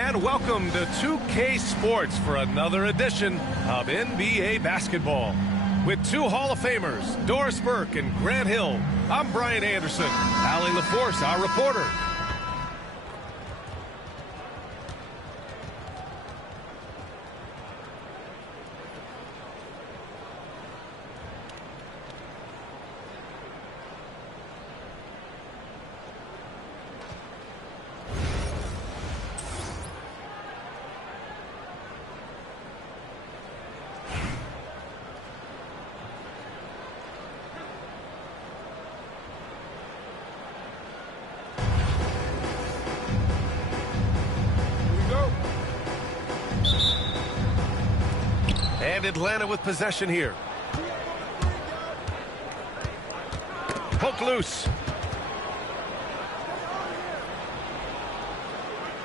And welcome to 2K Sports for another edition of NBA basketball. With two Hall of Famers, Doris Burke and Grant Hill, I'm Brian Anderson. Allie LaForce, our reporter. And Atlanta with possession here. Poke loose.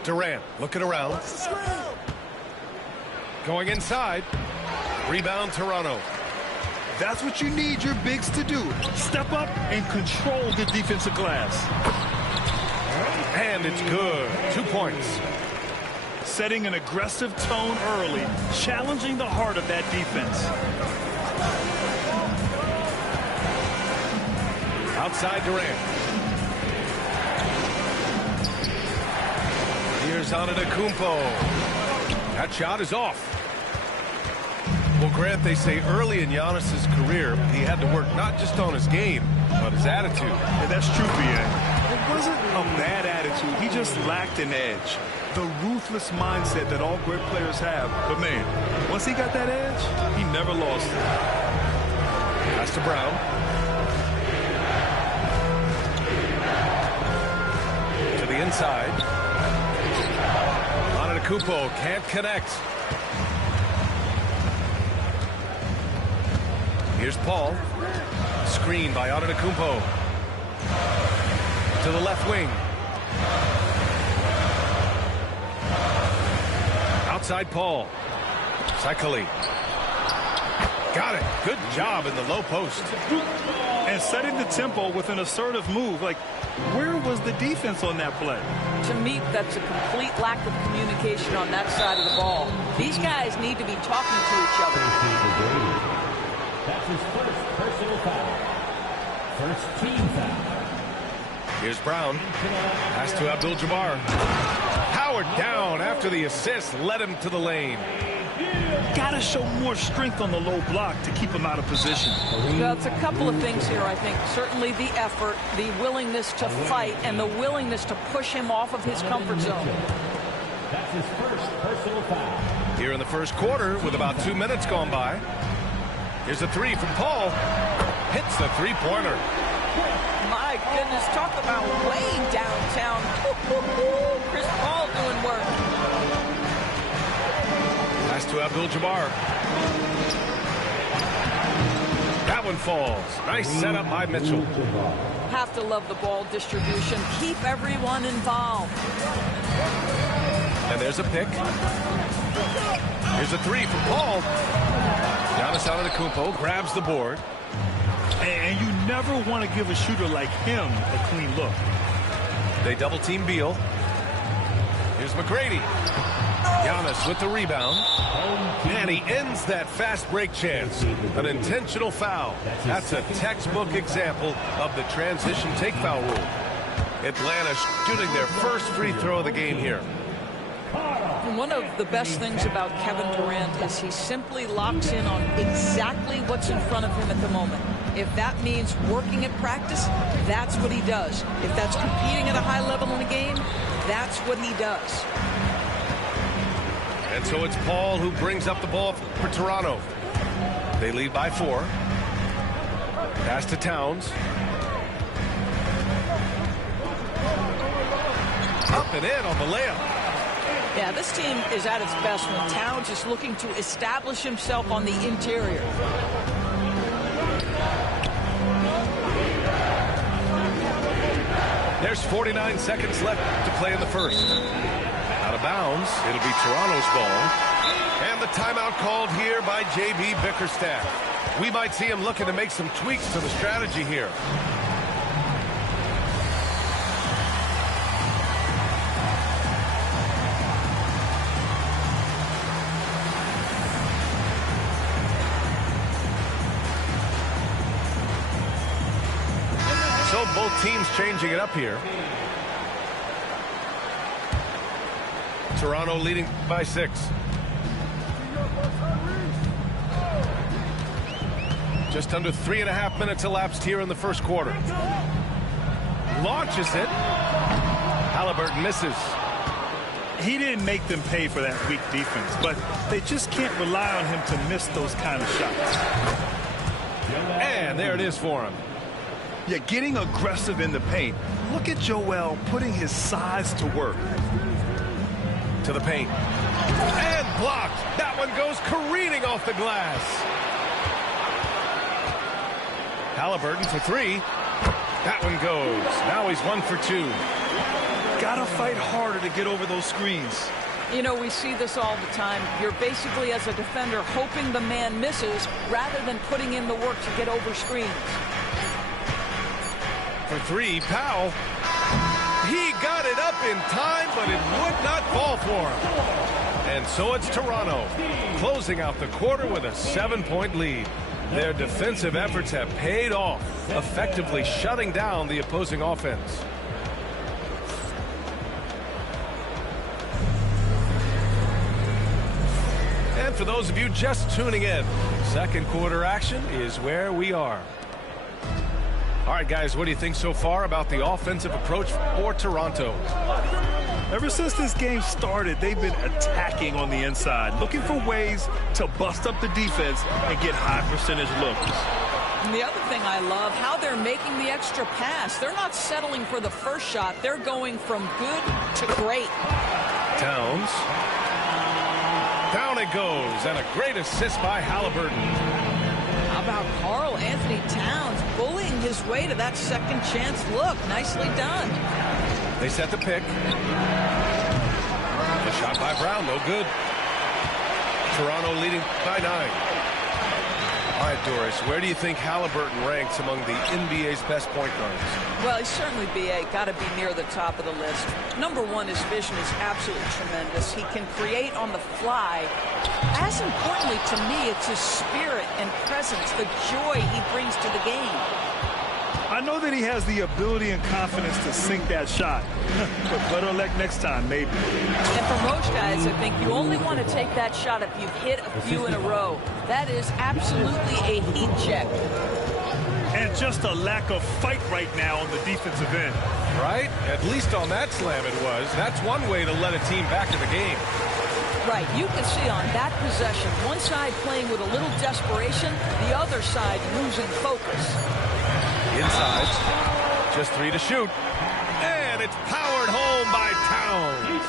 Durant looking around. Going inside. Rebound Toronto. That's what you need your bigs to do. Step up and control the defensive glass. And it's good. 2 points. Setting an aggressive tone early, challenging the heart of that defense. Outside Durant. Here's Antetokounmpo. That shot is off. Well, Grant, they say early in Giannis's career, he had to work not just on his game, but his attitude. Yeah, that's true, B.A. It wasn't a bad attitude. He just lacked an edge. The ruthless mindset that all great players have. But, man, once he got that edge, he never lost it. Pass to Brown. To the inside. Antetokounmpo can't connect. Here's Paul. Screen by Antetokounmpo. To the left wing. Outside Paul. Cycling. Got it. Good job in the low post. And setting the tempo with an assertive move. Like, where was the defense on that play? To me, that's a complete lack of communication on that side of the ball. These guys need to be talking to each other. That's his first personal foul. First team foul. Here's Brown. Pass to Abdul-Jabbar. Howard down after the assist led him to the lane. Gotta show more strength on the low block to keep him out of position. Well, it's a couple of things here, I think. Certainly the effort, the willingness to fight, and the willingness to push him off of his comfort zone. That's his first personal foul. Here in the first quarter with about 2 minutes gone by. Here's a three from Paul. Hits the three-pointer. My goodness, talk about way downtown. Chris Paul doing work. Pass to Abdul-Jabbar. That one falls. Nice setup by Mitchell. Have to love the ball distribution. Keep everyone involved. And there's a pick. Here's a three from Paul. Giannis Antetokounmpo grabs the board. And you never want to give a shooter like him a clean look. They double-team Beal. Here's McGrady. Giannis with the rebound. And he ends that fast break chance. An intentional foul. That's a textbook example of the transition take foul rule. Atlanta shooting their first free throw of the game here. One of the best things about Kevin Durant is he simply locks in on exactly what's in front of him at the moment. If that means working at practice, that's what he does. If that's competing at a high level in the game, that's what he does. And so it's Paul who brings up the ball for Toronto. They lead by 4. Pass to Towns. Up and in on the layup. Yeah, this team is at its best when Towns is looking to establish himself on the interior. There's 49 seconds left to play in the first. Out of bounds, it'll be Toronto's ball. And the timeout called here by J.B. Bickerstaff. We might see him looking to make some tweaks to the strategy here. both teams changing it up here. Toronto leading by 6. Just under 3.5 minutes elapsed here in the first quarter. Launches it. Halliburton misses. He didn't make them pay for that weak defense, but they just can't rely on him to miss those kind of shots. And there it is for him. Yeah, getting aggressive in the paint. Look at Joel putting his size to work. To the paint. And blocked. That one goes careening off the glass. Halliburton for 3. That one goes. Now he's 1 for 2. Gotta fight harder to get over those screens. You know, we see this all the time. You're basically, as a defender, hoping the man misses rather than putting in the work to get over screens. For 3, Powell. He got it up in time, but it would not fall for him. And so it's Toronto closing out the quarter with a 7-point lead. Their defensive efforts have paid off, effectively shutting down the opposing offense. And for those of you just tuning in, second quarter action is where we are. All right, guys, what do you think so far about the offensive approach for Toronto? Ever since this game started, they've been attacking on the inside, looking for ways to bust up the defense and get high percentage looks. And the other thing I love, how they're making the extra pass. They're not settling for the first shot. They're going from good to great. Towns. Down it goes, and a great assist by Halliburton. How about Karl Anthony Towns bullying his way to that second chance look? Nicely done. They set the pick. The shot by Brown, no good. Toronto leading by 9. All right, Doris, where do you think Halliburton ranks among the NBA's best point guards? Well, he's certainly, B.A., got to be near the top of the list. Number one, his vision is absolutely tremendous. He can create on the fly. As importantly to me, it's his spirit and presence, the joy he brings to the game. I know that he has the ability and confidence to sink that shot, but better luck next time, maybe. And for most guys, I think you only want to take that shot if you've hit a few in a row. That is absolutely a heat check. And just a lack of fight right now on the defensive end. Right? At least on that slam it was. That's one way to let a team back in the game. Right, you can see on that possession, one side playing with a little desperation, the other side losing focus. Inside, just 3 to shoot. And it's powered home by Towns.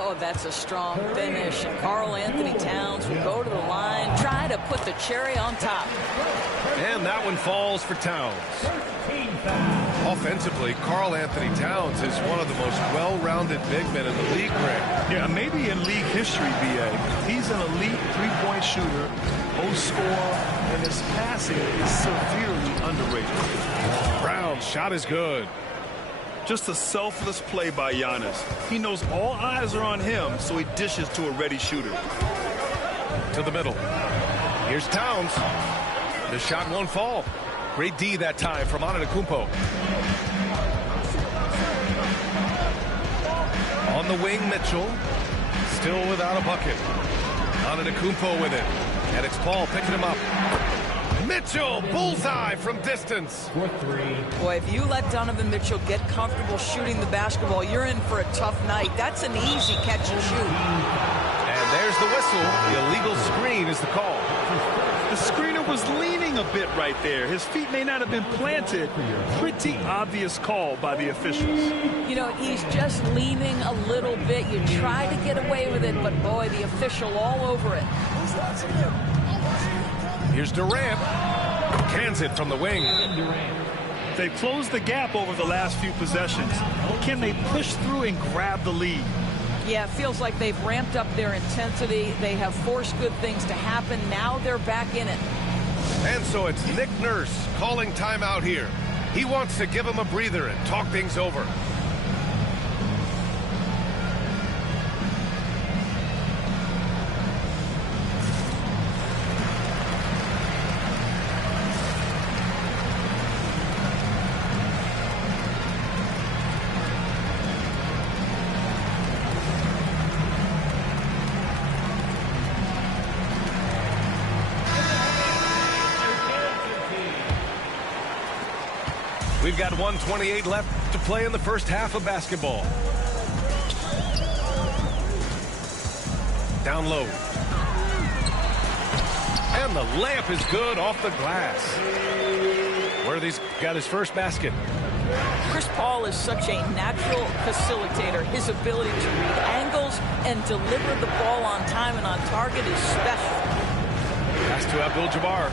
Oh, that's a strong finish. And Karl Anthony Towns will go to the line, try to put the cherry on top. And that one falls for Towns. Offensively, Karl Anthony Towns is one of the most well-rounded big men in the league, Greg. Yeah, maybe in league history, B.A. He's an elite three-point shooter, most scorer, and his passing is severely underrated. Brown's shot is good. Just a selfless play by Giannis. He knows all eyes are on him, so he dishes to a ready shooter. To the middle. Here's Towns. The shot won't fall. Great D that time from Antetokounmpo. On the wing, Mitchell. Still without a bucket. Antetokounmpo with it. And it's Paul picking him up. Mitchell, bullseye from distance. Boy, if you let Donovan Mitchell get comfortable shooting the basketball, you're in for a tough night. That's an easy catch and shoot. And there's the whistle. The illegal screen is the call. The screener was leaning a bit right there. His feet may not have been planted. Pretty obvious call by the officials. You know, he's just leaning a little bit. You try to get away with it, but boy, the official all over it. Here's Durant. Cans it from the wing. They've closed the gap over the last few possessions. Can they push through and grab the lead? Yeah, it feels like they've ramped up their intensity. They have forced good things to happen. Now they're back in it. And so it's Nick Nurse calling timeout here. He wants to give him a breather and talk things over. We've got 1:28 left to play in the first half of basketball. Down low. And the layup is good off the glass. Worthy's got his first basket. Chris Paul is such a natural facilitator. His ability to read angles and deliver the ball on time and on target is special. Pass to Abdul-Jabbar.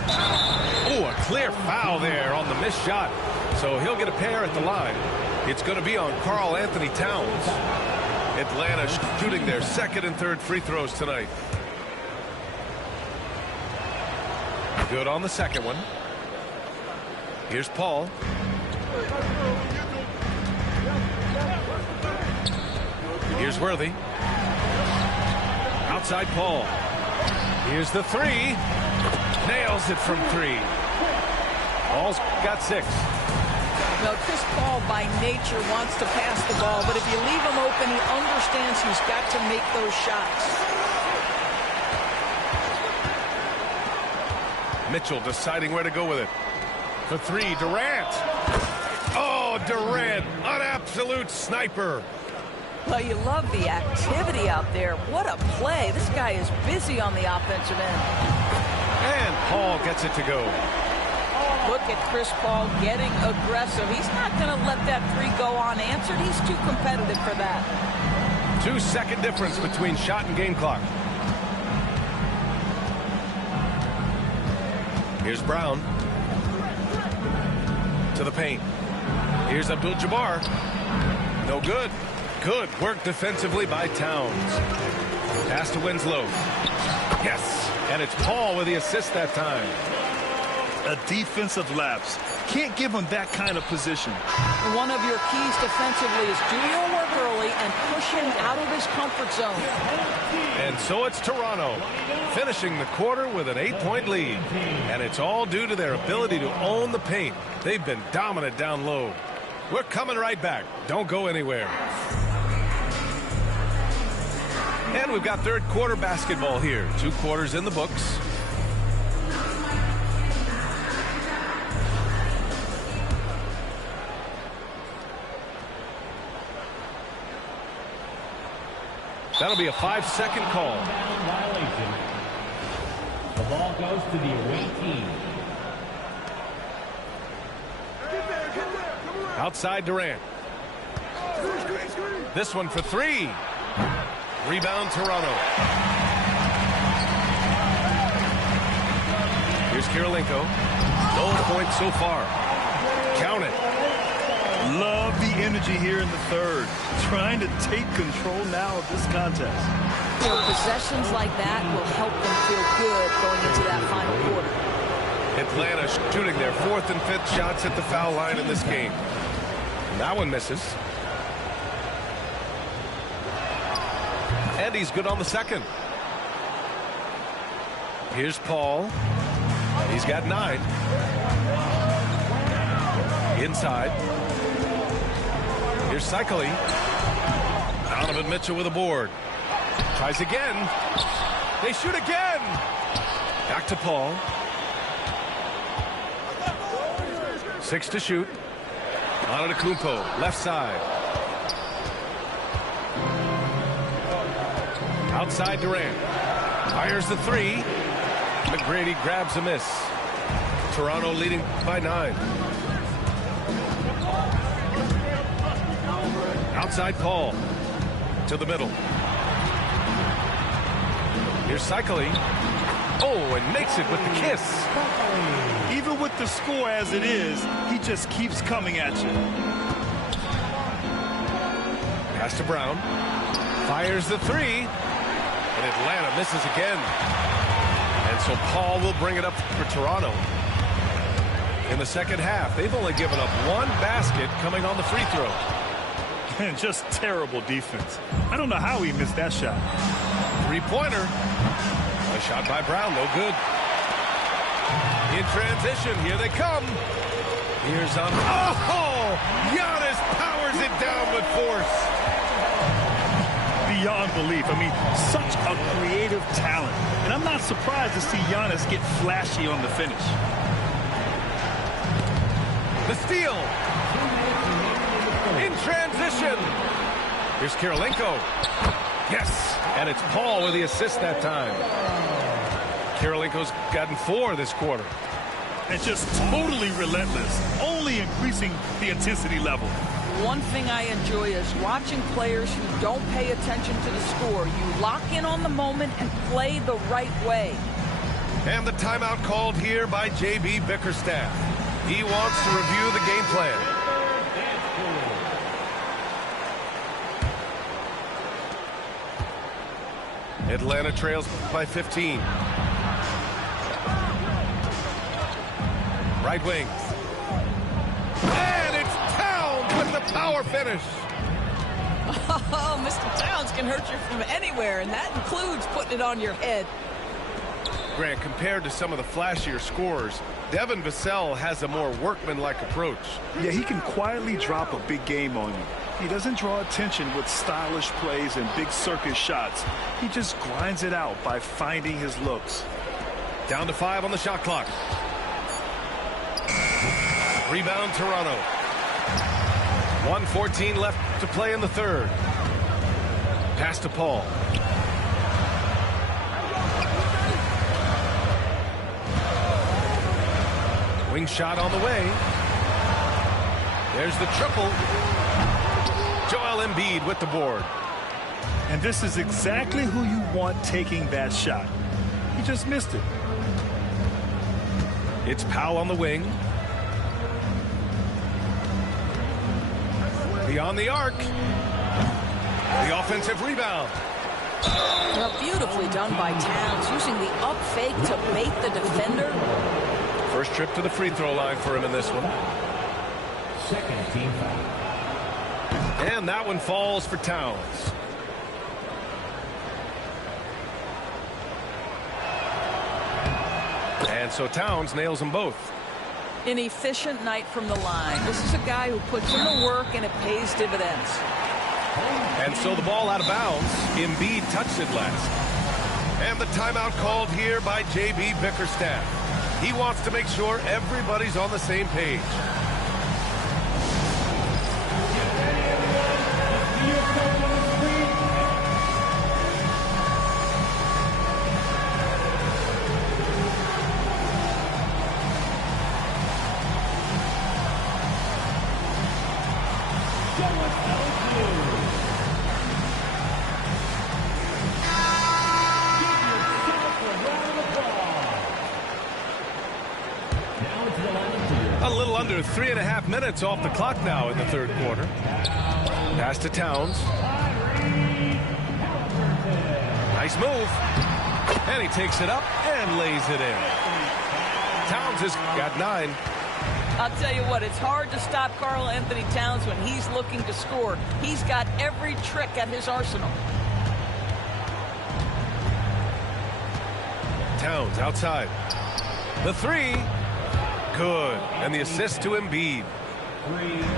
Oh, a clear foul there on the missed shot. So he'll get a pair at the line. It's going to be on Karl Anthony Towns. Atlanta shooting their second and third free throws tonight. Good on the second one. Here's Paul. Here's Worthy. Outside Paul. Here's the three. Nails it from three. Paul's got 6. Well, Chris Paul by nature wants to pass the ball, but if you leave him open, he understands he's got to make those shots. Mitchell deciding where to go with it. For 3, Durant. Oh, Durant, an absolute sniper. Well, you love the activity out there. What a play. This guy is busy on the offensive end. And Paul gets it to go. Look at Chris Paul getting aggressive. He's not going to let that 3 go unanswered. He's too competitive for that. 2-second difference between shot and game clock. Here's Brown. To the paint. Here's Abdul-Jabbar. No good. Good work defensively by Towns. Pass to Winslow. Yes. And it's Paul with the assist that time. A defensive lapse. Can't give him that kind of position. One of your keys defensively is do your work early and push him out of his comfort zone. And so it's Toronto finishing the quarter with an 8-point lead. And it's all due to their ability to own the paint. They've been dominant down low. We're coming right back. Don't go anywhere. And we've got third quarter basketball here. 2 quarters in the books. That'll be a 5-second call. Violation. The ball goes to the away team. Outside Durant. This one for 3. Rebound Toronto. Here's Kirilenko. No points so far. Count it. Love the energy here in the third. Trying to take control now of this contest. You know, possessions like that will help them feel good going into that final quarter. Atlanta shooting their 4th and 5th shots at the foul line in this game. And that one misses. And he's good on the second. Here's Paul. He's got 9. Inside. Here's Cycling. Donovan Mitchell with a board. Tries again. They shoot again. Back to Paul. 6 to shoot. Antetokounmpo, left side. Outside Durant. Fires the 3. McGrady grabs a miss. Toronto leading by 9. Outside Paul. To the middle. Here's Cycling. Oh, and makes it with the kiss. Even with the score as it is, he just keeps coming at you. Pass to Brown. Fires the 3. And Atlanta misses again. And so Paul will bring it up for Toronto. In the second half, they've only given up 1 basket coming on the free throw. And just terrible defense. I don't know how he missed that shot. 3-pointer. A shot by Brown, no good. In transition, here they come. Here's oh! Giannis powers it down with force. Beyond belief. I mean, such a creative talent. And I'm not surprised to see Giannis get flashy on the finish. The steal. transition. Here's Kirilenko. Yes, and it's Paul with the assist that time. Kirilenko's gotten 4 this quarter. And just totally relentless, only increasing the intensity level. One thing I enjoy is watching players who don't pay attention to the score. You lock in on the moment and play the right way. And the timeout called here by J.B. Bickerstaff. He wants to review the game plan. Atlanta trails by 15. Right wing. And it's Towns with the power finish. Oh, Mr. Towns can hurt you from anywhere, and that includes putting it on your head. Grant, compared to some of the flashier scorers, Devin Vassell has a more workmanlike approach. Yeah, he can quietly drop a big game on you. He doesn't draw attention with stylish plays and big circus shots. He just grinds it out by finding his looks. Down to 5 on the shot clock. Rebound, Toronto. 1:14 left to play in the third. Pass to Paul. Wing shot on the way. There's the triple. Joel Embiid with the board. And this is exactly who you want taking that shot. He just missed it. It's Powell on the wing. Beyond the arc. The offensive rebound. Well, beautifully done by Towns, using the up fake to bait the defender. First trip to the free throw line for him in this one. Second team foul. And that one falls for Towns. And so Towns nails them both. An efficient night from the line. This is a guy who puts in the work and it pays dividends. And so the ball out of bounds. Embiid touched it last. And the timeout called here by J.B. Bickerstaff. He wants to make sure everybody's on the same page. A little under 3.5 minutes off the clock now in the third quarter. Pass to Towns. Nice move. And he takes it up and lays it in. Towns has got 9. I'll tell you what, it's hard to stop Karl Anthony Towns when he's looking to score. He's got every trick at his arsenal. Towns outside. The 3. Good. And the assist to Embiid.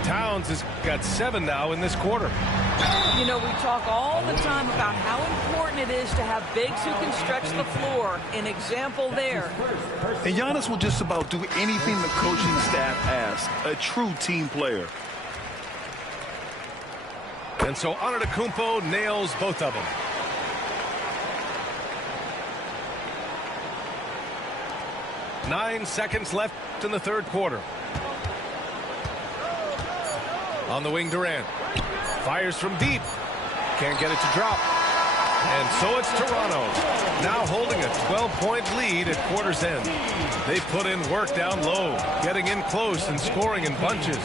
Towns has got 7 now in this quarter. You know, we talk all the time about how important it is to have bigs who can stretch the floor. An example there. And Giannis will just about do anything the coaching staff asks. A true team player. And so Antetokounmpo nails both of them. Nine seconds left in the third quarter. On the wing, Durant. Fires from deep. Can't get it to drop. And so it's Toronto. Now holding a 12-point lead at quarter's end. They put in work down low, getting in close and scoring in bunches.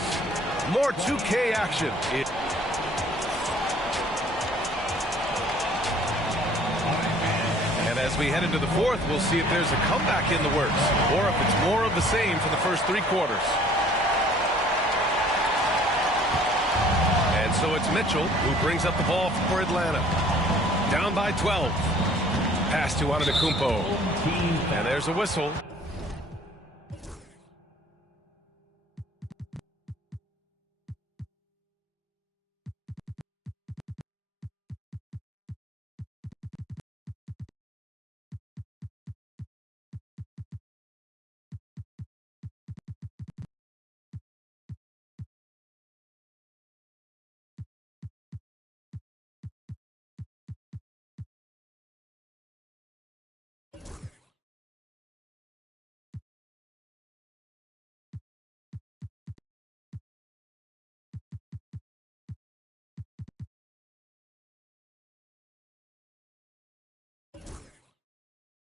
More 2K action. And as we head into the fourth, we'll see if there's a comeback in the works or if it's more of the same for the first 3 quarters. And so it's Mitchell who brings up the ball for Atlanta. Down by 12. Pass to Antetokounmpo. And there's a whistle.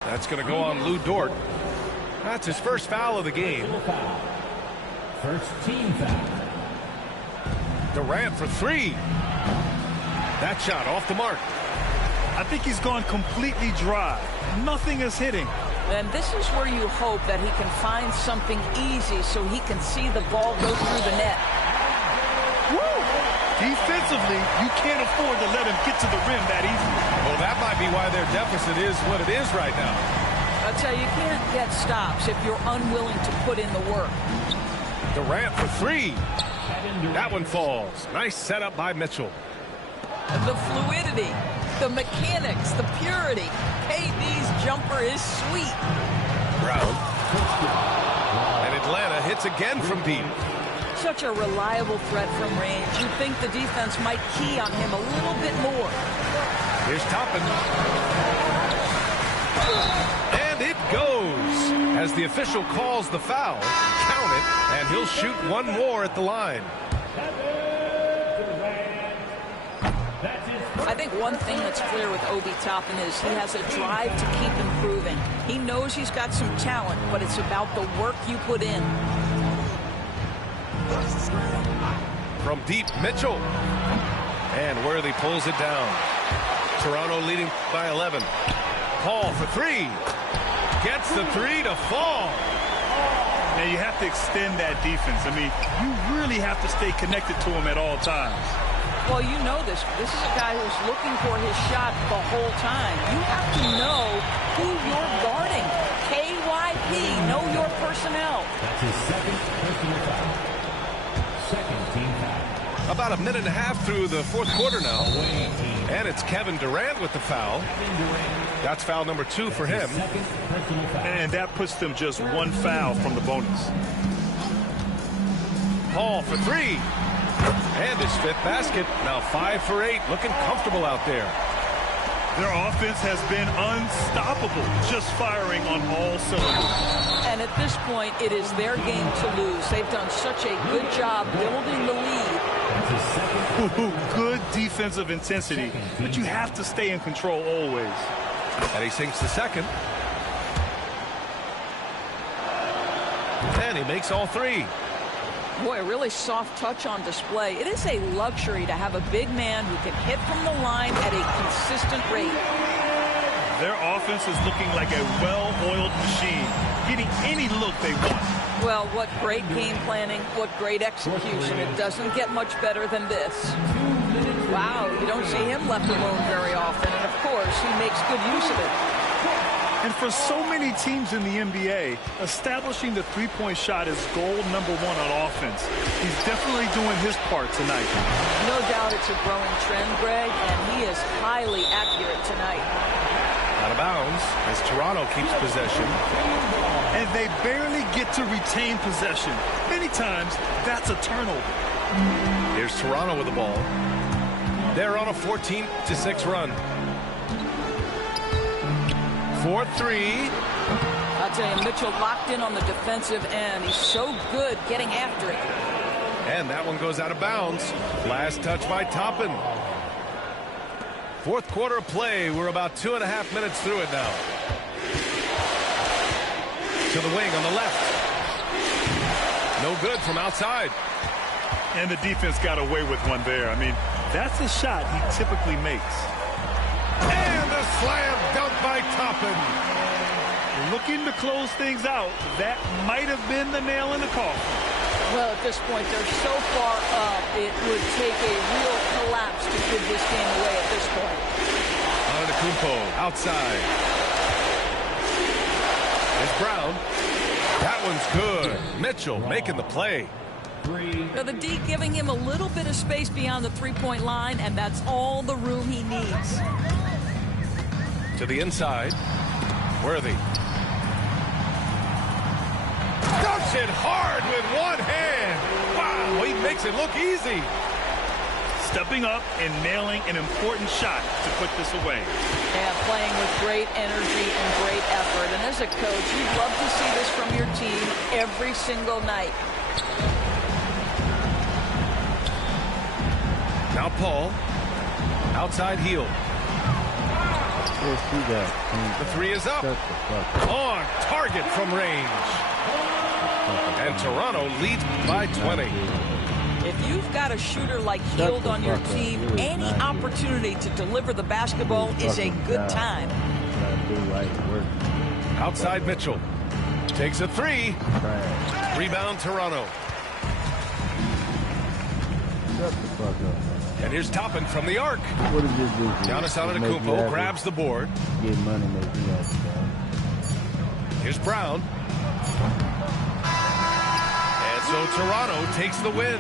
That's going to go on Lou Dort. That's his first foul of the game. First team foul. Durant for three. That shot off the mark. I think he's gone completely dry. Nothing is hitting. And this is where you hope that he can find something easy so he can see the ball go through the net. Woo! Defensively, you can't afford to let him get to the rim that easily. Well, that might be why their deficit is what it is right now. I'll tell you, you can't get stops if you're unwilling to put in the work. Durant for three. That one falls. Nice setup by Mitchell. The fluidity, the mechanics, the purity. KD's jumper is sweet. Brown. And Atlanta hits again from deep. Such a reliable threat from range. You'd think the defense might key on him a little bit more. Here's Toppin. And it goes. As the official calls the foul, count it, and he'll shoot one more at the line. I think one thing that's clear with Obi Toppin is he has a drive to keep improving. He knows he's got some talent, but it's about the work you put in. From deep, Mitchell. And Worthy pulls it down. Toronto leading by 11. Paul for three. Gets the three to fall. Now you have to extend that defense. I mean, you really have to stay connected to him at all times. Well, you know this. This is a guy who's looking for his shot the whole time. You have to know who you're guarding. KYP, know your personnel. That's his second personal foul. Second team foul. About a minute and a half through the fourth quarter now. And it's Kevin Durant with the foul. That's foul number 2 for him. And that puts them just one foul from the bonus. Paul for three. And his fifth basket. Now 5 for 8. Looking comfortable out there. Their offense has been unstoppable. Just firing on all cylinders. And at this point, it is their game to lose. They've done such a good job building the lead. Good defensive intensity. But you have to stay in control always. And he sinks the second. And he makes all 3. Boy, a really soft touch on display. It is a luxury to have a big man who can hit from the line at a consistent rate. Their offense is looking like a well-oiled machine, getting any look they want. Well, what great game planning, what great execution. It doesn't get much better than this. Wow, you don't see him left alone very often, and of course, he makes good use of it. And for so many teams in the NBA, establishing the three-point shot is goal number 1 on offense. He's definitely doing his part tonight. No doubt it's a growing trend, Greg, and he is highly accurate tonight. Out of bounds as Toronto keeps possession. And they barely get to retain possession. Many times, that's a turnover. Here's Toronto with the ball. They're on a 14-6 run. 4-3. I'll tell you, Mitchell locked in on the defensive end. He's so good getting after it. And that one goes out of bounds. Last touch by Toppin. Fourth quarter of play. We're about 2.5 minutes through it now. To the wing on the left. No good from outside. And the defense got away with one there. I mean, that's a shot he typically makes. And a slam dunk by Toppin. Looking to close things out. That might have been the nail in the coffin. Well, at this point, they're so far up, it would take a real collapse to give this game away at this point. Antetokounmpo outside. It's Brown. That one's good. Mitchell making the play. Now the D giving him a little bit of space beyond the three-point line, and that's all the room he needs. To the inside. Worthy. Dumps it hard with one hand. Wow, he makes it look easy. Stepping up and nailing an important shot to put this away. And playing with great energy and great effort. And as a coach, you'd love to see this from your team every single night. Now Paul. Outside heel. The three is up. On target from range. And Toronto leads by 20. If you've got a shooter like Hield on your team, any opportunity to deliver the basketball is a good time. Outside Mitchell. Takes a three. Rebound Toronto. Shut the fuck up. And here's Toppin from the arc. What does this do? Giannis Antetokounmpo grabs the board. Get money, make me happy. Here's Brown. And so Toronto takes the win.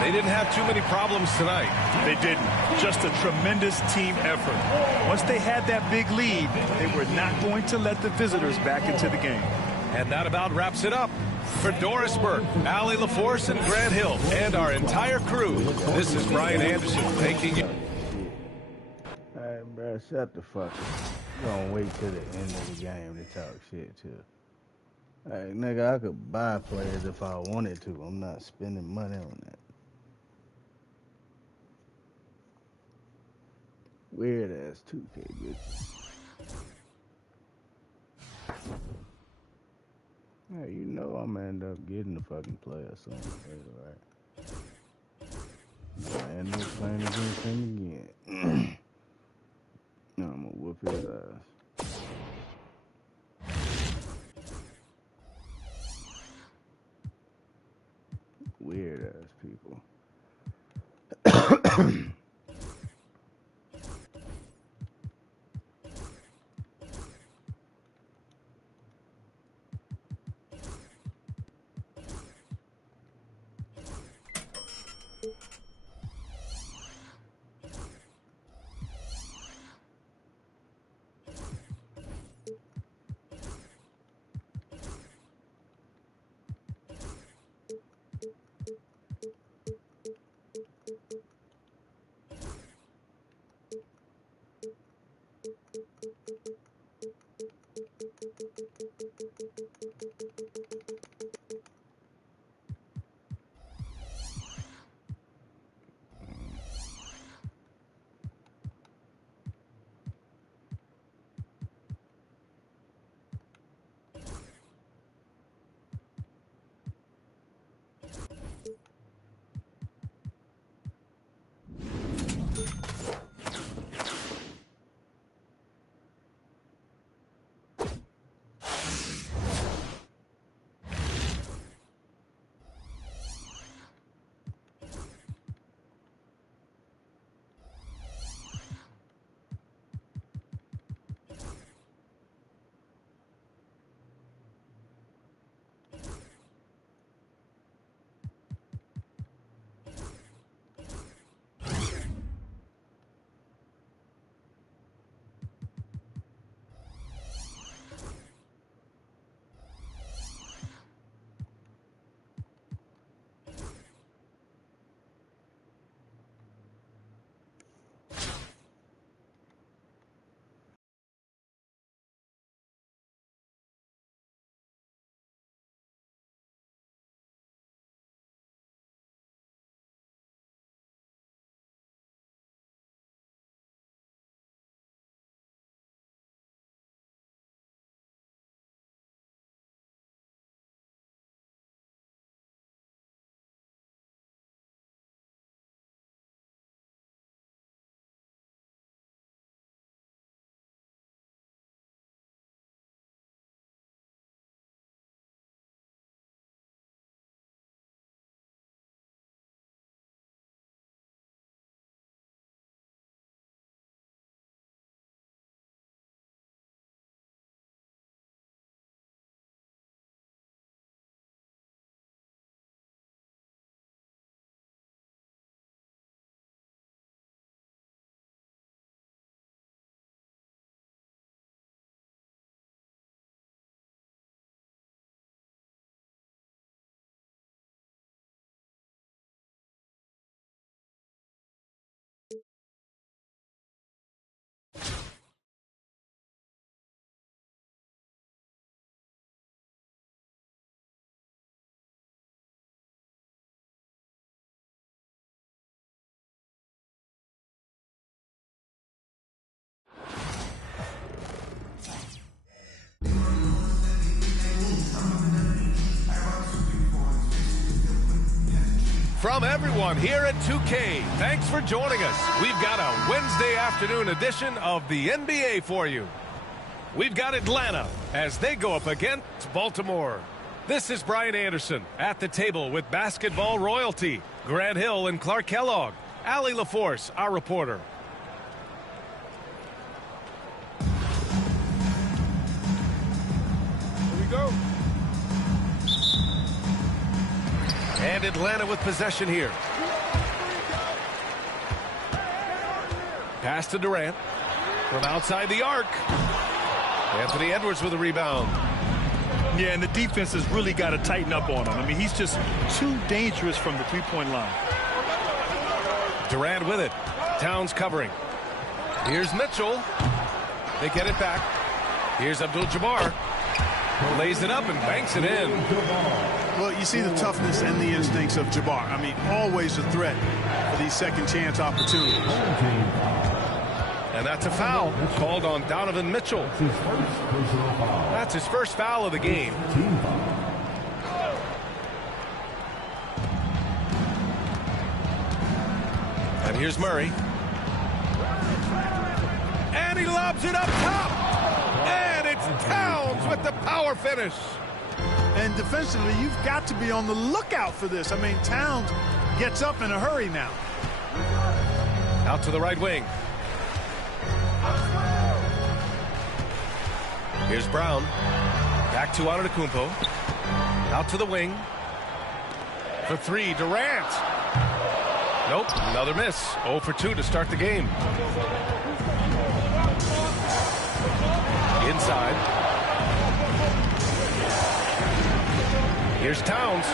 They didn't have too many problems tonight. They didn't. Just a tremendous team effort. Once they had that big lead, they were not going to let the visitors back into the game. And that about wraps it up. For Doris Burke, Allie LaForce, and Grant Hill, and our entire crew, this is Brian Anderson thanking you. All right, bro, shut the fuck up. You gonna wait till the end of the game to talk shit, too. All right, nigga, I could buy players if I wanted to. I'm not spending money on that. Weird ass 2K, bitch. Hey, you know I'm gonna end up getting the fucking player soon, right? I end up playing against him again. No, I'm gonna whoop his ass. Weird ass people. from everyone here at 2K. Thanks for joining us. We've got a Wednesday afternoon edition of the NBA for you. We've got Atlanta as they go up against Baltimore. This is Brian Anderson at the table with basketball royalty, Grant Hill and Clark Kellogg. Allie LaForce, our reporter. Here we go. And Atlanta with possession here. Pass to Durant from outside the arc. Anthony Edwards with a rebound. Yeah, and the defense has really got to tighten up on him. I mean, he's just too dangerous from the three-point line. Durant with it. Towns covering. Here's Mitchell. They get it back. Here's Abdul-Jabbar. Lays it up and banks it in. Well, you see the toughness and the instincts of Jabbar. I mean, always a threat for these second-chance opportunities. And that's a foul called on Donovan Mitchell. That's his first foul of the game. And here's Murray. And he lobs it up top. And it's Towns with the power finish. And defensively, you've got to be on the lookout for this. I mean, Towns gets up in a hurry now. Out to the right wing. Here's Brown. Back to Antetokounmpo. Out to the wing. For three, Durant. Nope, another miss. 0 for 2 to start the game. Inside. Here's Towns.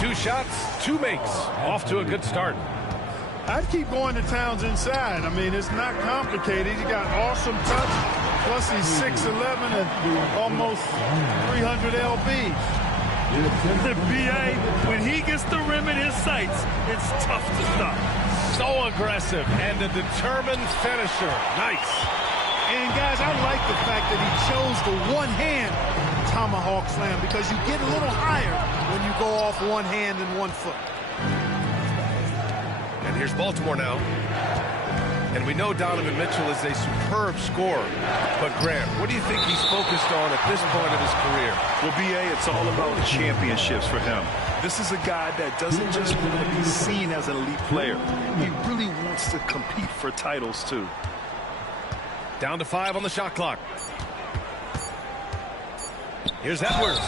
2 shots, 2 makes. Off to a good start. I'd keep going to Towns inside. I mean, it's not complicated. He got awesome touch. Plus, he's 6'11" and almost 300 lbs. The BA, when he gets the rim in his sights, it's tough to stop. So aggressive and a determined finisher. Nice. And, guys, I like the fact that he chose the one-hand tomahawk slam because you get a little higher when you go off one hand and 1 foot. And here's Baltimore now. And we know Donovan Mitchell is a superb scorer. But, Grant, what do you think he's focused on at this point of his career? Well, BA, it's all about championships for him. This is a guy that doesn't just want to be seen as an elite player. He really wants to compete for titles, too. Down to 5 on the shot clock. Here's Edwards.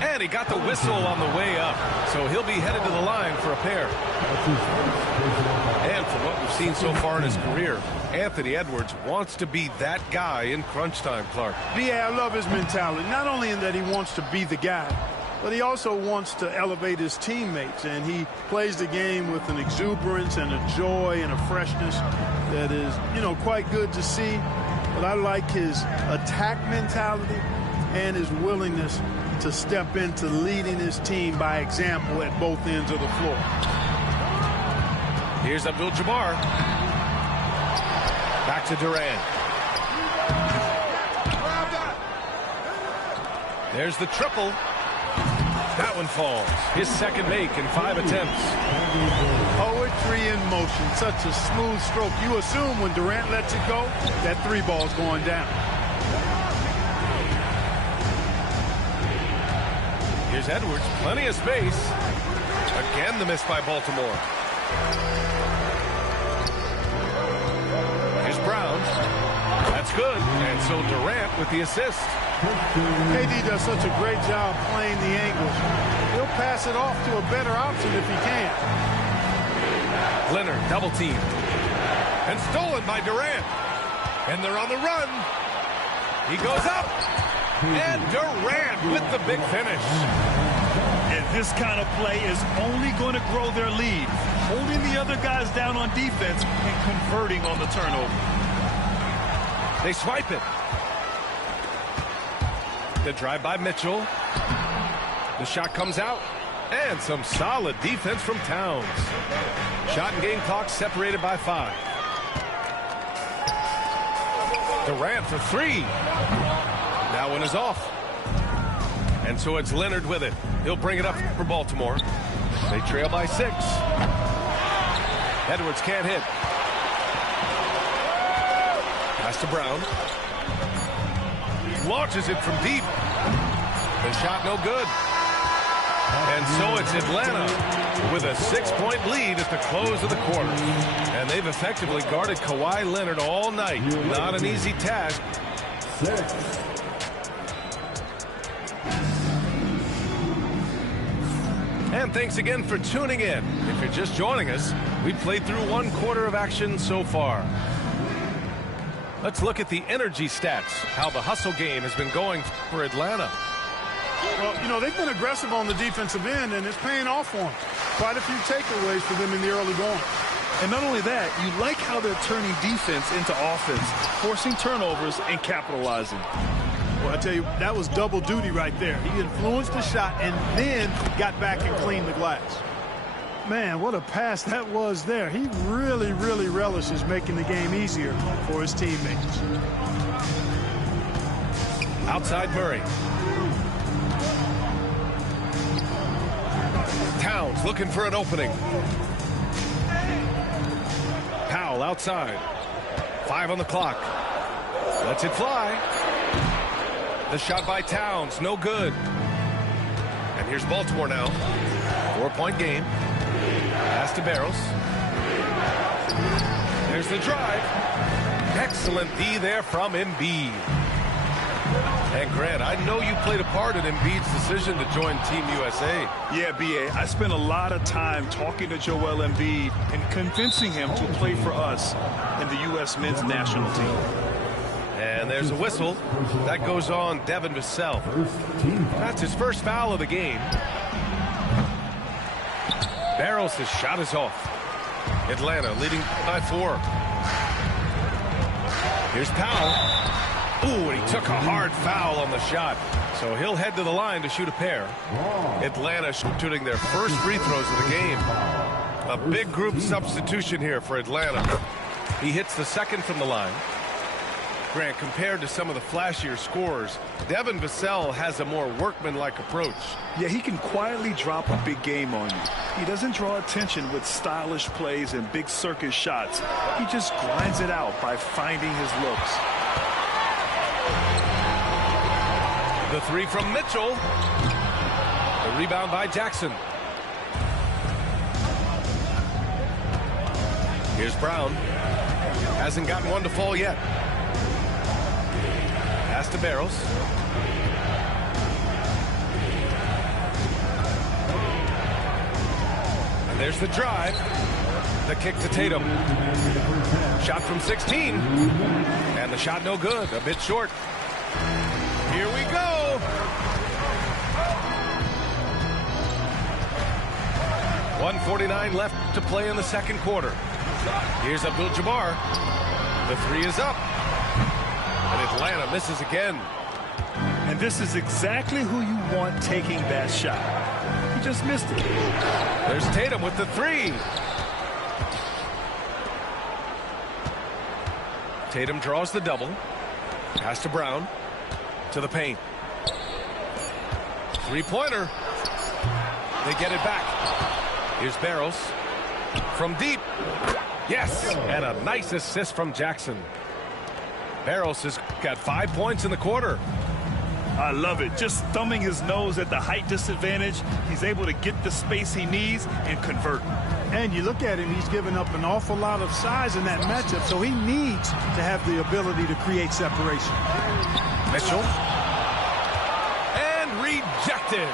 And he got the whistle on the way up. So he'll be headed to the line for a pair. And from what we've seen so far in his career, Anthony Edwards wants to be that guy in crunch time, Clark. Yeah, I love his mentality. Not only in that he wants to be the guy, but he also wants to elevate his teammates. And he plays the game with an exuberance and a joy and a freshness that is, you know, quite good to see. But I like his attack mentality and his willingness to step into leading his team by example at both ends of the floor. Here's Abdul-Jabbar. Back to Durant. There's the triple. That one falls. His second make in 5 attempts. Poetry in motion. Such a smooth stroke. You assume when Durant lets it go, that 3 ball's going down. Here's Edwards, plenty of space. Again, the miss by Baltimore. Here's Brown. That's good. And so Durant with the assist. KD does such a great job playing the angles. He'll pass it off to a better option if he can. Leonard double teamed. And stolen by Durant. And they're on the run. He goes up. And Durant with the big finish. And this kind of play is only going to grow their lead, holding the other guys down on defense and converting on the turnover. They swipe it. The drive by Mitchell. The shot comes out. And some solid defense from Towns. Shot and game clock separated by 5. Durant for 3. That one is off. And so it's Leonard with it. He'll bring it up for Baltimore. They trail by 6. Edwards can't hit. Pass to Brown. Launches it from deep. The shot no good. And so it's Atlanta with a 6-point lead at the close of the quarter. And they've effectively guarded Kawhi Leonard all night. Not an easy task. And thanks again for tuning in. If you're just joining us, we've played through 1 quarter of action so far. Let's look at the energy stats, how the hustle game has been going for Atlanta. Well, you know, they've been aggressive on the defensive end, and it's paying off for them. Quite a few takeaways for them in the early going. And not only that, you like how they're turning defense into offense, forcing turnovers and capitalizing. Well, I tell you, that was double duty right there. He influenced the shot and then got back and cleaned the glass. Man, what a pass that was there. He really, really relishes making the game easier for his teammates. Outside Murray. Towns looking for an opening. Powell outside. 5 on the clock. Lets it fly. The shot by Towns, no good. And here's Baltimore now. 4-point game. Pass to Barros. There's the drive. Excellent D there from Embiid. And Grant, I know you played a part in Embiid's decision to join Team USA. Yeah, B.A., I spent a lot of time talking to Joel Embiid and convincing him to play for us in the U.S. men's national team. And there's a whistle. That goes on Devin Vassell. That's his first foul of the game. Barros' shot is off. Atlanta leading by 4. Here's Powell. Ooh, and he took a hard foul on the shot. So he'll head to the line to shoot a pair. Atlanta shooting their first free throws of the game. A big group substitution here for Atlanta. He hits the second from the line. Grant, compared to some of the flashier scorers, Devin Vassell has a more workmanlike approach. Yeah, he can quietly drop a big game on you. He doesn't draw attention with stylish plays and big circus shots. He just grinds it out by finding his looks. The 3 from Mitchell. The rebound by Jackson. Here's Brown. Hasn't gotten one to fall yet. Pass to Barros. And there's the drive. The kick to Tatum. Shot from 16. And the shot no good. A bit short. Here we go. .149 left to play in the second quarter. Here's Abdul-Jabbar. The 3 is up. And Atlanta misses again. And this is exactly who you want taking that shot. He just missed it. There's Tatum with the 3. Tatum draws the double. Pass to Brown. To the paint. 3-pointer. They get it back. Here's Barros. From deep. Yes. And a nice assist from Jackson. Barros has got 5 points in the quarter. I love it. Just thumbing his nose at the height disadvantage. He's able to get the space he needs and convert. And you look at him, he's given up an awful lot of size in that matchup, so he needs to have the ability to create separation. Mitchell. And rejected.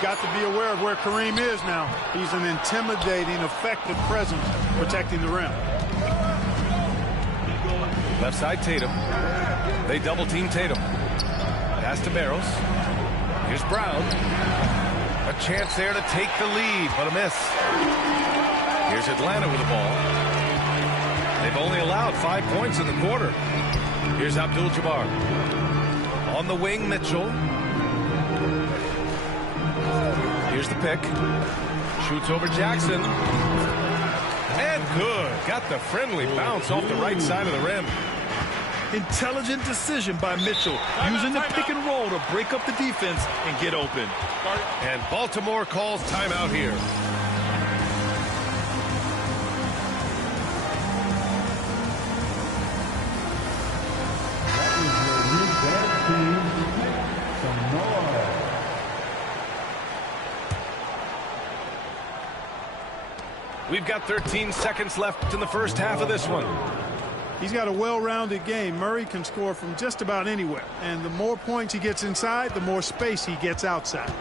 Got to be aware of where Kareem is now. He's an intimidating, effective presence protecting the rim. Left side Tatum. They double team Tatum. Pass to Barros. Here's Brown. A chance there to take the lead, but a miss. Here's Atlanta with the ball. They've only allowed 5 points in the quarter. Here's Abdul-Jabbar. On the wing, Mitchell. Here's the pick. Shoots over Jackson. And good. Got the friendly bounce off the right side of the rim. Intelligent decision by Mitchell, using the pick and roll to break up the defense and get open. And Baltimore calls timeout here. We've got 13 seconds left in the first half of this one. He's got a well-rounded game. Murray can score from just about anywhere. And the more points he gets inside, the more space he gets outside.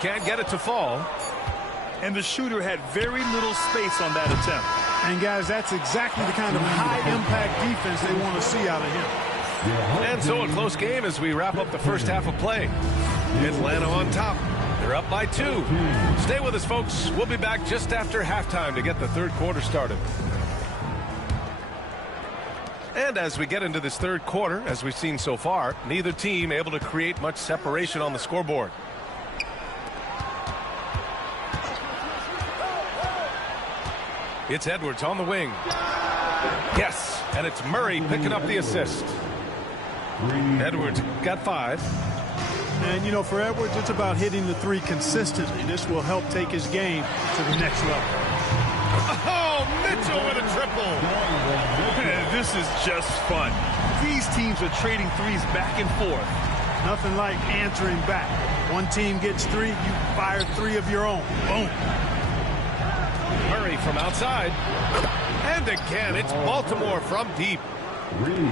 Can't get it to fall. And the shooter had very little space on that attempt. And, guys, that's exactly the kind of high-impact defense they want to see out of him. And so a close game as we wrap up the first half of play. Atlanta on top. They're up by 2. Stay with us, folks. We'll be back just after halftime to get the third quarter started. And as we get into this third quarter, as we've seen so far, neither team able to create much separation on the scoreboard. It's Edwards on the wing. Yes, and it's Murray picking up the assist. Edwards got 5. And, you know, for Edwards, it's about hitting the 3 consistently. This will help take his game to the next level. Oh, Mitchell with a triple. This is just fun. These teams are trading threes back and forth. Nothing like answering back. One team gets 3, you fire 3 of your own. Boom. Murray from outside. And again, it's Baltimore from deep.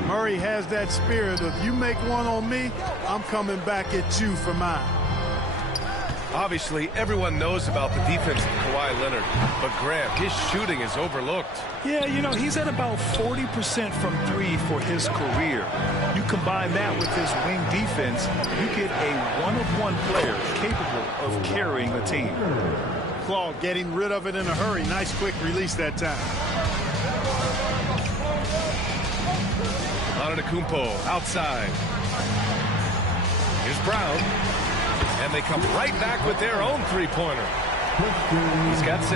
Murray has that spirit of, you make one on me, I'm coming back at you for mine. Obviously, everyone knows about the defense of Kawhi Leonard, but Grant, his shooting is overlooked. Yeah, you know, he's at about 40% from 3 for his career. You combine that with his wing defense, you get a one-of-one player capable of carrying a team. Claude getting rid of it in a hurry. Nice quick release that time. Antetokounmpo outside. Here's Brown. And they come right back with their own three-pointer. He's got 6.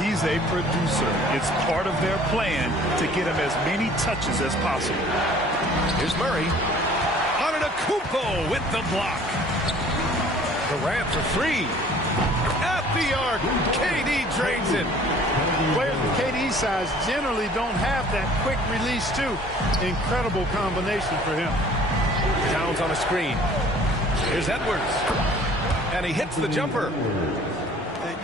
He's a producer. It's part of their plan to get him as many touches as possible. Here's Murray. Antetokounmpo with the block. Durant for 3. At the arc. KD drains it. Players with KD's size generally don't have that quick release, too. Incredible combination for him. Towns on a screen. Here's Edwards. And he hits the jumper.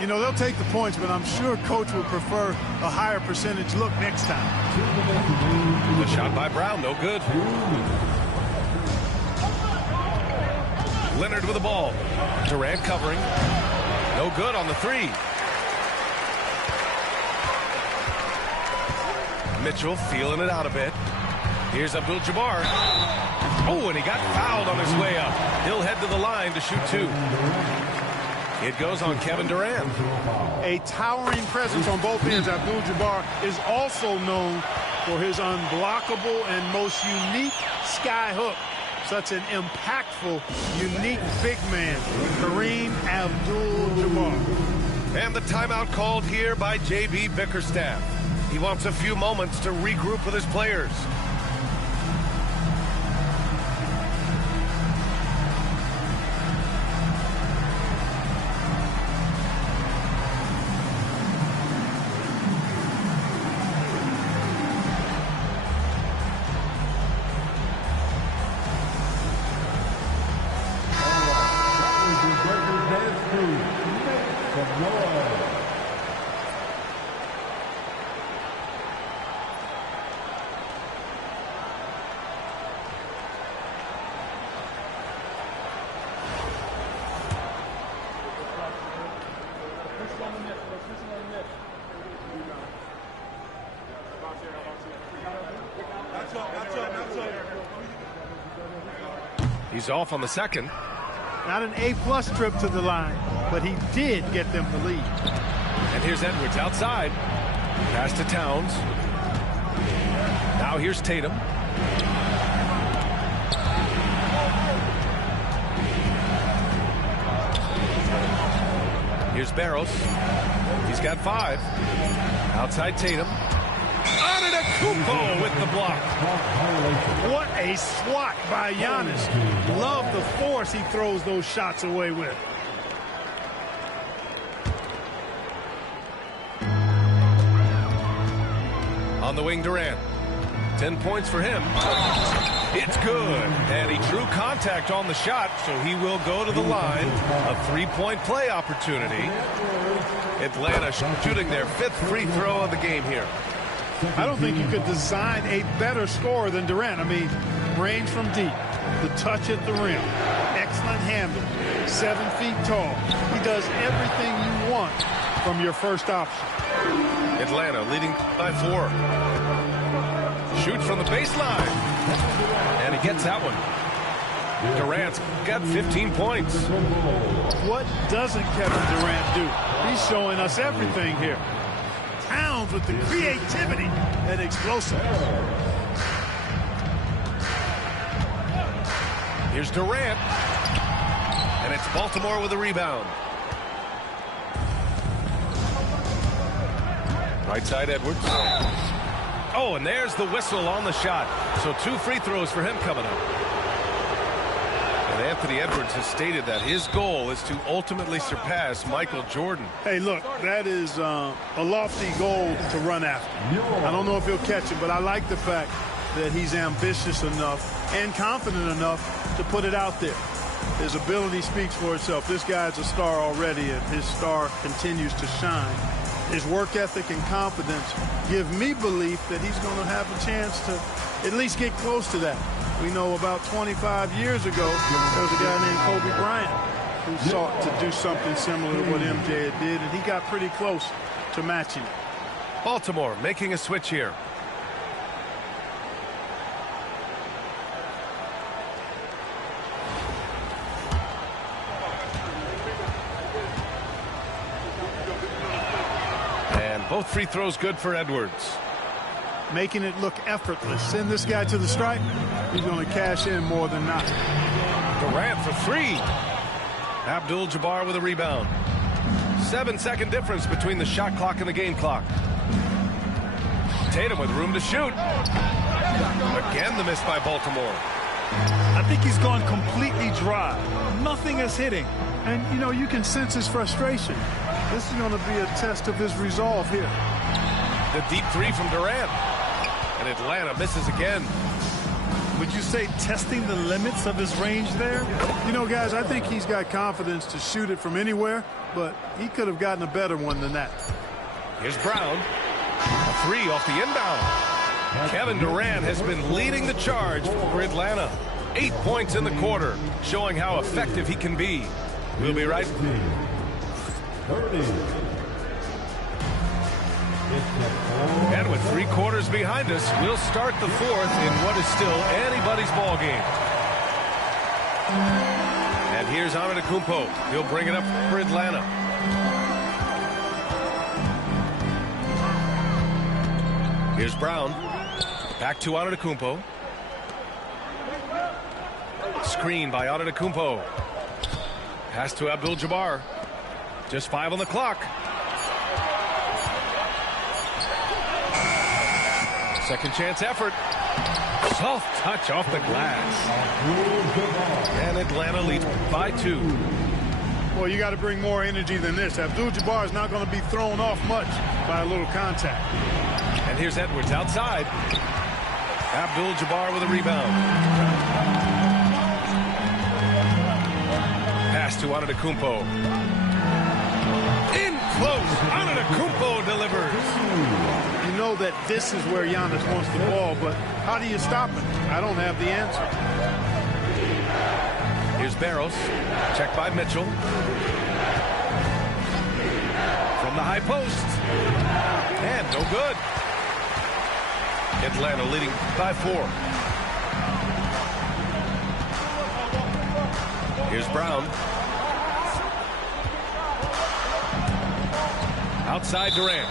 You know, they'll take the points, but I'm sure coach would prefer a higher percentage look next time. The shot by Brown, no good. Leonard with the ball. Durant covering. No good on the 3. Mitchell feeling it out a bit. Here's Abdul-Jabbar. Oh, and he got fouled on his way up. He'll head to the line to shoot 2. It goes on Kevin Durant. A towering presence on both ends. Abdul-Jabbar is also known for his unblockable and most unique sky hook. Such an impactful, unique big man, Kareem Abdul-Jabbar. And the timeout called here by J.B. Bickerstaff. He wants a few moments to regroup with his players. He's off on the second. Not an A-plus trip to the line, but he did get them the lead. And here's Edwards outside. Pass to Towns. Now here's Tatum. Here's Barros. He's got 5. Outside Tatum. Antetokounmpo with the block. What a swat by Giannis. Love the force he throws those shots away with. On the wing, Durant. 10 points for him. It's good. And he drew contact on the shot, so he will go to the line. A 3-point play opportunity. Atlanta shooting their 5th free throw of the game here. I don't think you could design a better scorer than Durant. I mean, range from deep, the touch at the rim, excellent handle, 7 feet tall. He does everything you want from your first option. Atlanta leading by 4. Shoots from the baseline. And he gets that one. Durant's got 15 points. What doesn't Kevin Durant do? He's showing us everything here. Towns with the creativity and explosiveness. Here's Durant. And it's Baltimore with a rebound. Right side, Edwards. Oh, and there's the whistle on the shot. So 2 free throws for him coming up. And Anthony Edwards has stated that his goal is to ultimately surpass Michael Jordan. Hey, look, that is a lofty goal to run after. I don't know if he'll catch it, but I like the fact that he's ambitious enough and confident enough to put it out there. His ability speaks for itself. This guy's a star already, and his star continues to shine. His work ethic and confidence give me belief that he's going to have a chance to at least get close to that. We know about 25 years ago, there was a guy named Kobe Bryant who sought to do something similar to what MJ did, and he got pretty close to matching it. Baltimore making a switch here. And both free throws good for Edwards. Making it look effortless. Send this guy to the stripe. He's going to cash in more than not. Durant for 3. Abdul-Jabbar with a rebound. 7-second difference between the shot clock and the game clock. Tatum with room to shoot. Again, the miss by Baltimore. I think he's gone completely dry. Nothing is hitting. And, you know, you can sense his frustration. This is going to be a test of his resolve here. The deep 3 from Durant. And Atlanta misses again. Would you say testing the limits of his range there? You know, guys, I think he's got confidence to shoot it from anywhere, but he could have gotten a better one than that. Here's Brown. A 3 off the inbound. Kevin Durant has been leading the charge for Atlanta. 8 points in the quarter, showing how effective he can be. We'll be right. And with 3 quarters behind us, we'll start the 4th in what is still anybody's ball game. And here's Antetokounmpo. He'll bring it up for Atlanta. Here's Brown. Back to Antetokounmpo. Screen by Antetokounmpo. Pass to Abdul-Jabbar. Just 5 on the clock. Second chance effort. Soft touch off the glass. And Atlanta leads by 2. Well, you got to bring more energy than this. Abdul-Jabbar is not going to be thrown off much by a little contact. And here's Edwards outside. Abdul-Jabbar with a rebound. Pass to Antetokounmpo. In close. Antetokounmpo delivers. You know that this is where Giannis wants the ball, but how do you stop it? I don't have the answer. Here's Barros. Checked by Mitchell. From the high post. And no good. Atlanta leading by 4. Here's Brown. Outside Durant.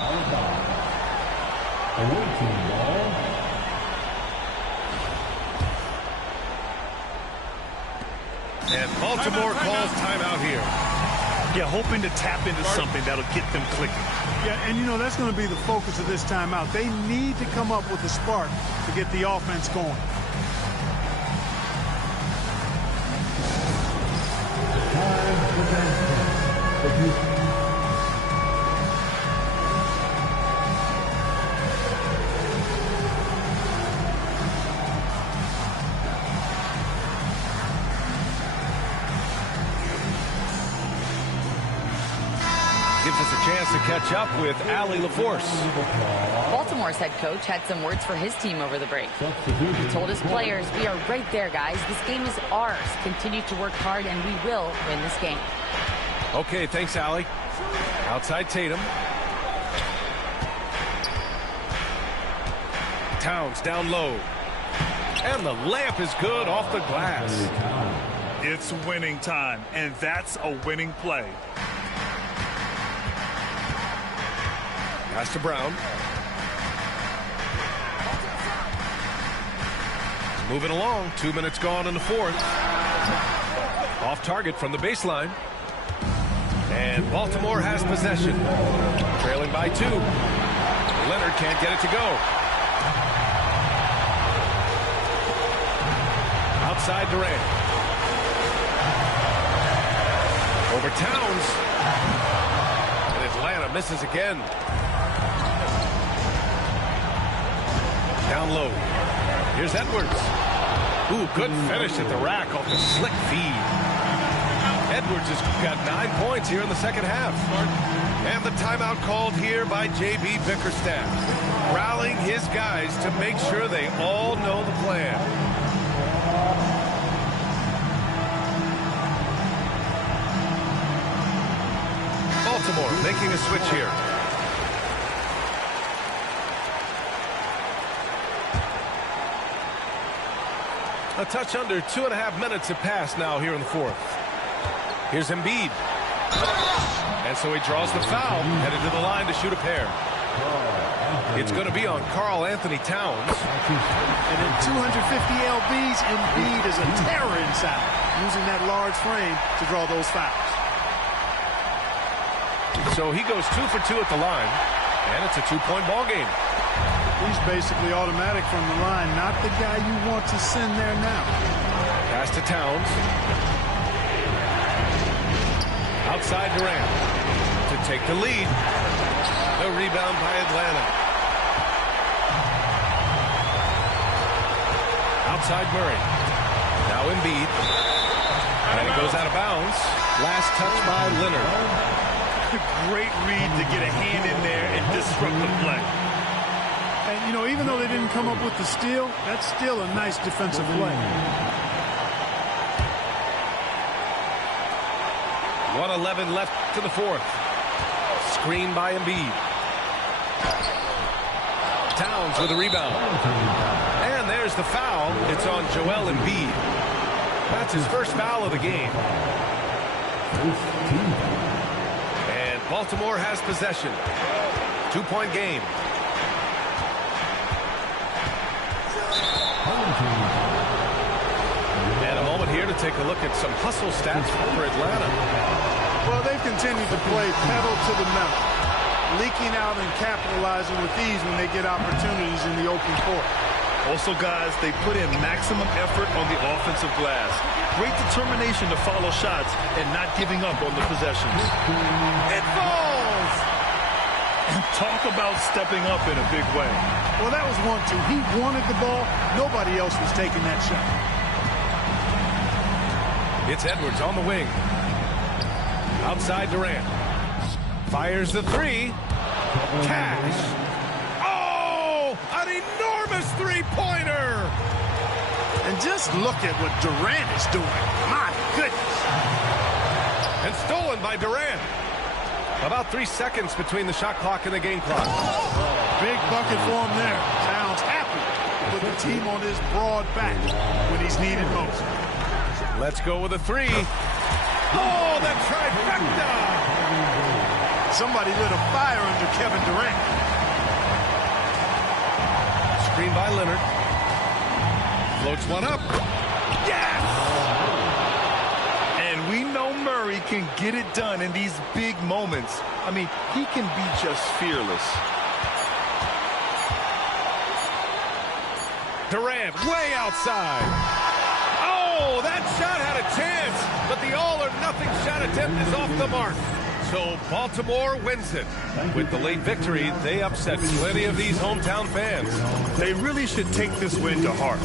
And Baltimore calls timeout here. Yeah, hoping to tap into something that'll get them clicking. Yeah, and you know, that's going to be the focus of this timeout. They need to come up with a spark to get the offense going. Gives us a chance to catch up with Allie LaForce. Baltimore's head coach had some words for his team over the break. He told his players, "We are right there, guys. This game is ours. Continue to work hard, and we will win this game." Okay, thanks, Allie. Outside Tatum. Towns down low. And the layup is good off the glass. It's winning time, and that's a winning play. Pass to Brown. Moving along. 2 minutes gone in the fourth. Off target from the baseline. And Baltimore has possession. Trailing by 2. Leonard can't get it to go. Outside Durant. Over Towns. And Atlanta misses again. Down low. Here's Edwards. Ooh, good finish at the rack off the slick feed. Edwards has got 9 points here in the second half. And the timeout called here by J.B. Bickerstaff, rallying his guys to make sure they all know the plan. Baltimore making a switch here. A touch under 2.5 minutes have passed now here in the fourth. Here's Embiid. And so he draws the foul, headed to the line to shoot a pair. It's going to be on Karl Anthony Towns. And in 250 lbs, Embiid is a terror inside, using that large frame to draw those fouls. So he goes 2 for 2 at the line, and it's a 2-point ball game. He's basically automatic from the line, not the guy you want to send there now. Pass to Towns. Outside Durant to take the lead. The rebound by Atlanta. Outside Murray. Now Embiid. And it goes out of bounds. Last touch by Leonard. Great read to get a hand in there and disrupt the play. And, you know, even though they didn't come up with the steal, that's still a nice defensive play. 1:11 left to the fourth. Screen by Embiid. Towns with a rebound. And there's the foul. It's on Joel Embiid. That's his first foul of the game. And Baltimore has possession. 2-point game. And a moment here to take a look at some hustle stats for Atlanta. Well, they've continued to play pedal to the metal, leaking out and capitalizing with ease when they get opportunities in the open court. Also, guys, they put in maximum effort on the offensive glass. Great determination to follow shots and not giving up on the possession. It falls! And talk about stepping up in a big way. Well, that was 1-2. He wanted the ball. Nobody else was taking that shot. It's Edwards on the wing. Outside Durant. Fires the three. Cash. Oh, an enormous three-pointer. And just look at what Durant is doing. My goodness. And stolen by Durant. About 3 seconds between the shot clock and the game clock. Big bucket for him there. Towns happy to put the team on his broad back when he's needed most. Let's go with a three. Oh, the trifecta! Somebody lit a fire under Kevin Durant. Screen by Leonard. Floats one up. Yes! And we know Jamal Murray can get it done in these big moments. I mean, he can be just fearless. Durant way outside. Oh, that shot had a chance, but the all-or-nothing shot attempt is off the mark. So Baltimore wins it. With the late victory, they upset plenty of these hometown fans. They really should take this win to heart.